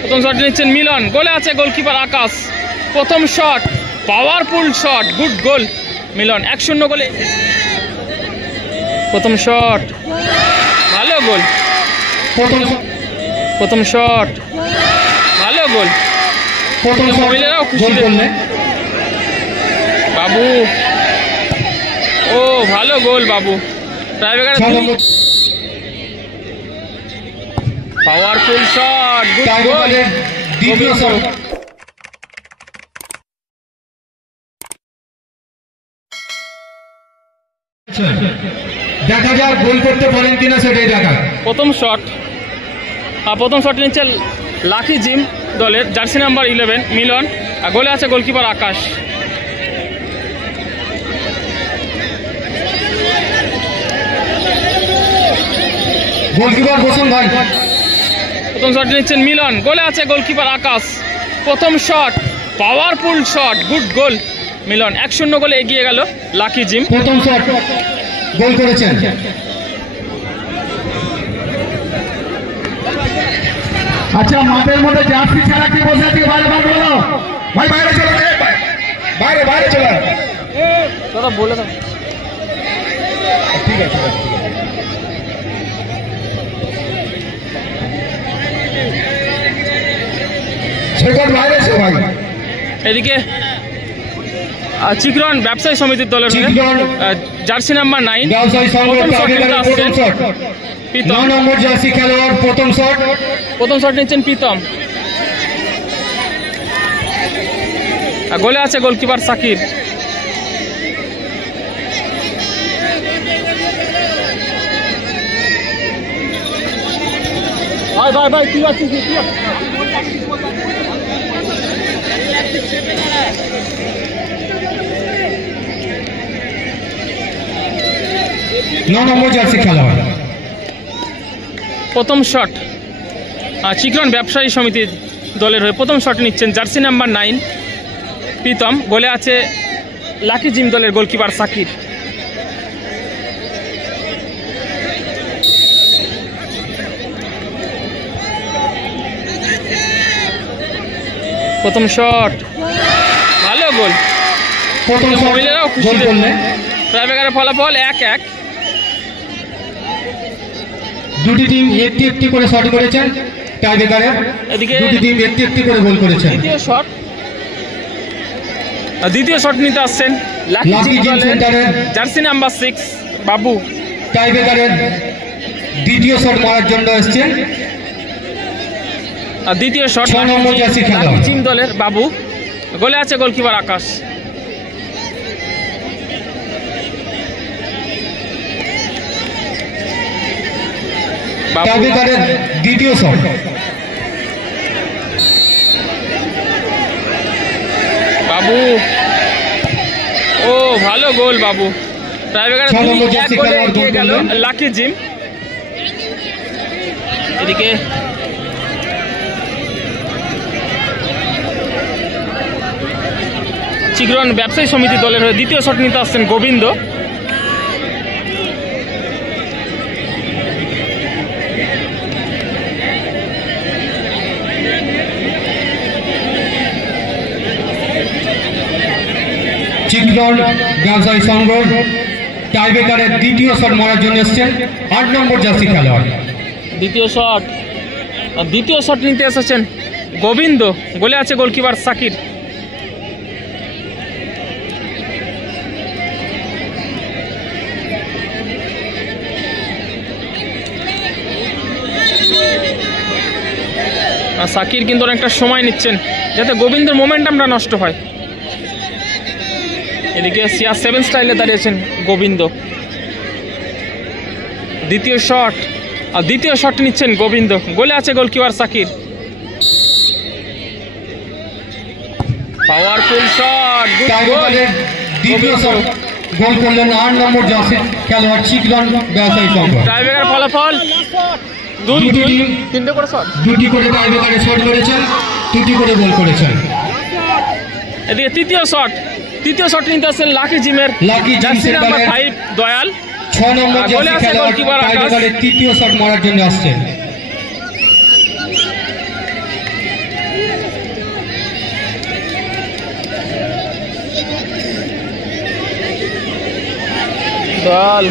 প্রথম শট নিচ্ছেন মিলন, গোলে আছে গোলকিপার আকাশ। প্রথম shot, powerful shot, good goal Milan, 1-0 গোলে। প্রথম শট, ভালো গোল। প্রথম শট, ভালো গোল। মহিলারাও খুশি বাবু। ও ভালো গোল বাবু, পাওয়ারফুল শট, গুড গোল। দেখা যাক গোল করতে পারেন কিনা সেটাই দেখা। প্রথম শট নিচ্ছে লাকি জিম দলের জার্সি নাম্বার 11 মিলন, আর গোলে আছে গোলকিপার আকাশ। গোলকিপার বসুন ভাই। প্রথম শট নিচ্ছেন মিলন, গোলে আছে গোলকিপার আকাশ। প্রথম shot, powerful shot, good goal Milan, 1-0 গোলে এগিয়ে গেল লাকি জিম। প্রথম শট গোল করেছেন। আচ্ছা, মাঠের মধ্যে জার্সি ছাড়া কি বসে আছে? বাইরে বলো ভাই, বাইরে চলো, বাইরে চলো দাদা, বলে দাও। ঠিক আছে, এদিকে চিকরন ব্যবসায়ী সমিতির দলের জার্সি নাম্বার 9 প্রথম শট নিচ্ছেন প্রীতম, গোলে আছে গোলকিপার সাকির। ভাই কি আছে? 9 নম্বর জার্সি খেলোয়াড়। প্রথম শট চিকরন ব্যবসায়ী সমিতির দলের হয়ে প্রথম শট নিচ্ছেন জার্সি নাম্বার 9 প্রীতম, গোলে আছে লাকি জিম দলের গোলকিপার সাকির। প্রথম শট, ভালো গোল। মহিলারাও খুশি, ট্রাইব্রেকারের ফলাফল 1-1। দুটি টিম একটি করে শট করেছেন টাইব্রেকারে। এদিকে দুটি টিম একটি করে গোল করেছেন। দ্বিতীয় শট নিতে আসছেন লাকি জিম সেন্টারে জার্সি নাম্বার 6 বাবু। টাইব্রেকারের দ্বিতীয় শট মারার জন্য এসেছেন। দ্বিতীয় শট লাকি জিম দলের বাবু, গোলে আছে গোলকিপার আকাশ। টাইব্রেকারের দ্বিতীয় শট, বাবু। ও ভালো গোল বাবু, টাইব্রেকারে 2-1 গোলে এগিয়ে গেল লাকি জিম। এদিকে চিকরন ব্যবসায়ী সমিতি দলের হয়ে দ্বিতীয় শট নিতে আসছেন গোবিন্দ। চিকরন ব্যবসায়ী সংঘ টাইব্রেকারের দ্বিতীয় শট মারার জন্য এসেছেন 8 নম্বর জার্সি খেলোয়াড়। দ্বিতীয় শট নিতে এসেছেন গোবিন্দ, গোলে আছে গোলকিপার সাকির। সাকির কিন্তু অনেকটা সময় নিচ্ছেন যাতে গোবিন্দের মোমেন্টামটা নষ্ট হয়। এদিকে CR7 স্টাইলে দাঁড়িয়েছেন গোবিন্দ। দ্বিতীয় শট নিচ্ছেন গোবিন্দ, গোলে আছে গোলকিপার সাকির। পাওয়ারফুল শট, দ্বিতীয় শট গোল করলেন 8 নম্বর জার্সি খেলোয়াড় চিকরন ব্যবসায়ী সংঘ। টাইব্রেকার ফলাফল 2-3 করে শট, দুটি করে টাইব্রেকারে শট করেছেন, দুটি করে গোল করেছেন। এদিকে তৃতীয় শট নিতে আসছেন লাকি জিমের জার্সি নাম্বার 5 দয়াল। 6 নম্বর জার্সি খেলোয়াড় টাইব্রেকারে তৃতীয় শট মারার জন্য আসছেন। দয়াল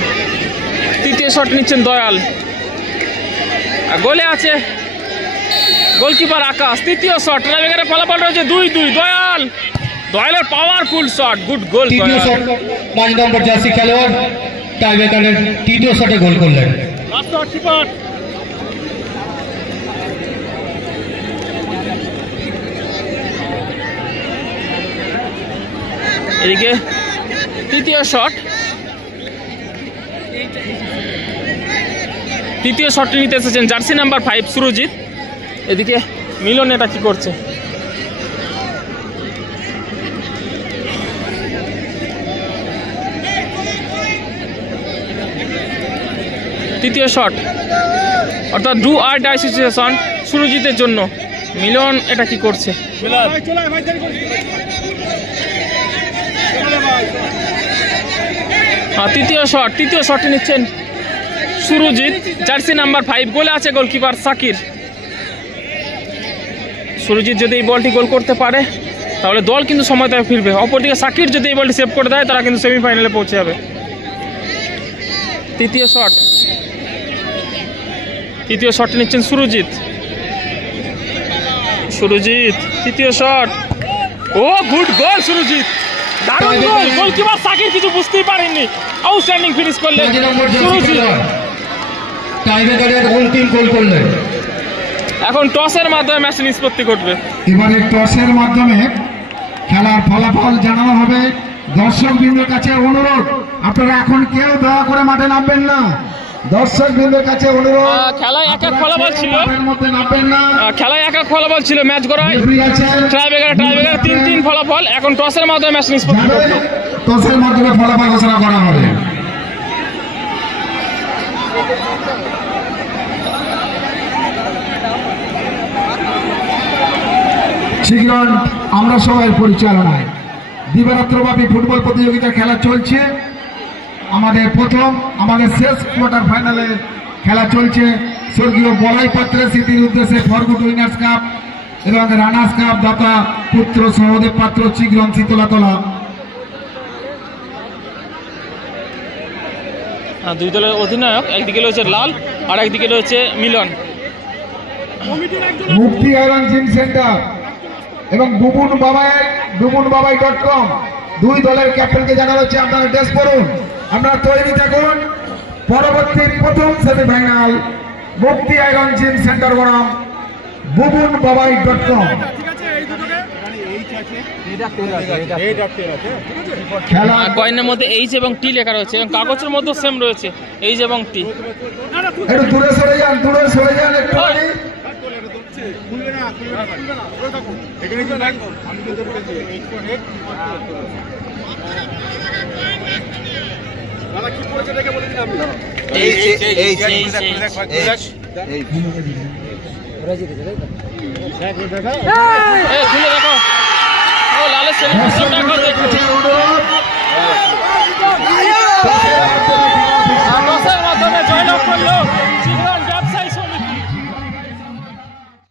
তৃতীয় শট নিচ্ছেন দয়াল। আর গোলে আছে গোলকিপার আকাশ। তৃতীয় শট টাইব্রেকারে ফলাফল রয়েছে 2-2। দয়ালের পাওয়ারফুল শট, গুড গোল। তৃতীয় শট 5 নম্বর জার্সি খেলোয়াড় টাইব্রেকারের তৃতীয় শটে গোল করলেন। এদিকে তৃতীয় শটটি নিতে এসেছেন জার্সি নাম্বার 5 সুরজিৎ। এদিকে মিলন এটা কি করছে? তৃতীয় শট অর্থাৎ ডু আর ডাই সিচুয়েশন সুরজিতের জন্য। মিলন এটা কি করছে? তৃতীয় শটটি নিচ্ছেন সুরজিৎ জার্সি নাম্বার 5। গোলে আছে গোলকিপার সাকির। সুরজিৎ যদি এই বলটি গোল করতে পারে তাহলে দল কিন্তু সময়তে ফিরবে। অপরদিকে সাকির যদি এই বলটি সেভ করে দেয় তারা কিন্তু সেমিফাইনালে পৌঁছে যাবে। তৃতীয় শটটি নিচ্ছেন সুরজিৎ। তৃতীয় শট, ও গুড গোল সুরজিৎ, দারুণ গোল। গোলকিপার সাকির কিছু বুঝতেই পারেননি, আউটস্ট্যান্ডিং ফিনিশ করলেন সুরজিৎ। টাইব্রেকারের অন্তিম গোল করলেন। এখন টসের মাধ্যমে ম্যাচ নিষ্পত্তি ঘটবে। এবারে টসের মাধ্যমে খেলার ফলাফল জানানো হবে। দর্শকবৃন্দের কাছে অনুরোধ, আপনারা এখন কেউ দয়া করে মাঠে নামবেন না। দর্শকবৃন্দের কাছে অনুরোধ, খেলায় এক ফলাফল ছিল, মধ্যে নামবেন না। খেলায় এক ফলাফল ছিল, ম্যাচ গড়ায় টাইব্রেকার 3-3 ফলাফল। এখন টসের মাধ্যমে ম্যাচ নিষ্পত্তি ঘটবে। টসের মাধ্যমে ফলাফল ঘোষণা করা হবে। শীঘ্রই আমরা সবাই পরিচালনায় দিবারাত্রব্যাপী ফুটবল প্রতিযোগিতার খেলা চলছে। আমাদের শেষ কোয়ার্টার ফাইনালে খেলা চলছে। স্বর্গীয় বলাই পাত্রের স্মৃতির উদ্দেশ্যে ফরগুড উইনার্স কাপ এবং রানার্স কাপ দাতা পুত্র সহদেব পাত্র চিগ্রন শীতলাতলা। দুই দলের অধিনায়ক একদিকে রয়েছে লাল আর একদিকে রয়েছে মিলন। মুক্তি আয়রন জিম সেন্টার এবং bumunbabai.com দুই দলের ক্যাপ্টেনকে জানানো হচ্ছে আপনারা ড্রেস পরুন, আপনারা তৈরি থাকুন। পরবর্তী প্রথম সেমিফাইনাল মুক্তি আয়রন জিম সেন্টার বনাম bumunbabai.com। কয়েনের মধ্যে এইচ এবং টি লেখা রয়েছে এবং কাগজের মধ্যে সেম রয়েছে এইচ এবং টি। একটু দূরে সরে যান একটু। খুলে দেখো